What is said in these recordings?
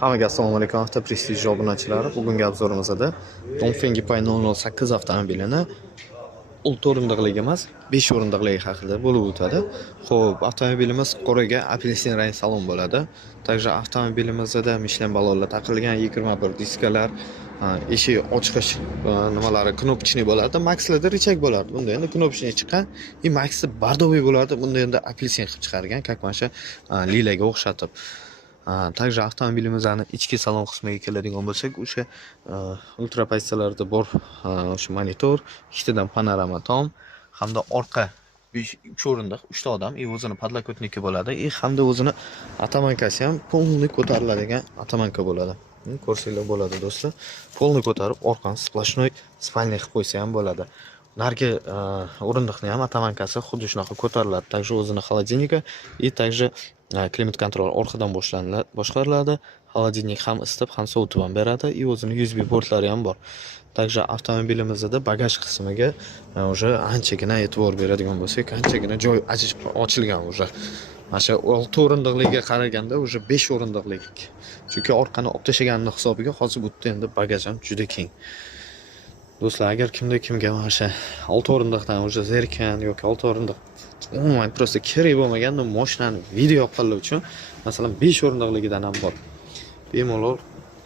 Hammaga assalomu alaykum, avto prestij obunachilari. Bugungi obzorimizda Dongfeng Pai 008 avtomobilini olti o'rindiqli emas, 5 o'rindiqli haqida bo'lib o'tadi. Xo'p, avtomobilimiz qo'riga apelsin rang salon bo'ladi. Также avtomobilimizda Michelin ballonlar taqilgan 21 diskalar, eshik ochqish nimalari knopочный bo'ladi. Max'larda richak bo'ladi. Bunda endi knopочный chiqqan, Max'da bordoviy bo'ladi. Bunda endi apelsin qilib chiqargan, как mana shu lilaga o'xshatib. Также avtomobilimizning ichki salon qismiga keladigan bo'lsak, o'sha ultra pozitsiyalarda bor o'sha monitor, ikkitadan panorama tom hamda orqa 3 o'rindiq, 3 ta odam, o'zini podlokotniki bo'ladi, hamda o'zini atamankasi ham полный ko'tariladigan atamanka bo'ladi. Ko'rsanglar bo'ladi do'stlar. Полный ko'tarib, orqani splashnoy spalniy qilib qo'ysa ham bo'ladi. Nargi o'rindiqni ham atamankasi xuddi shunaqa ko'tariladi. Также o'zini холодильника и также klimat kontrol orqadan boshqariladi. Холодильник ham isitib, ham sovutib ham beradi. И o'zini USB portlari ham bor. Также avtomobilimizda bagaj qismiga уже anchagina e'tibor beradigan bo'lsak, anchagina joy ochilgan уже. Mana shu 6 o'rindiqliga qaraganda уже 5 o'rindiqlik. Chunki orqani olib tashaganning hisobiga hozir bu yerda endi bagaj ham juda keng. Do'stlar, agar kimga mana shu 6 o'rindiqdan уже zerikkan yoki 6 o'rindiq umuman просто kerak bo'lmaganda mashinani video qilish uchun masalan 5 o'rindiqligidan ham bor. Bemalol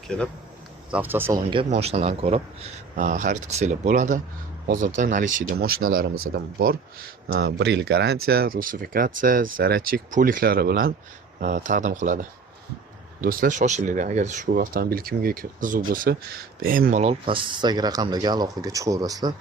kelib avtosalonga mashinalarni ko'rib xarid qilsangiz bo'ladi. Hozirda наличиеda mashinalarimiz ham bor. 1 yil garantiya, rusifikatsiya, zaryadchik poliklari bilan taqdim qiladi. Do'stlar, shoshilinglar. Agar ushbu avtomobil kimga qiziq bo'lsa, bemalol pastdagi raqamlarga aloqaga chiqaverasizlar.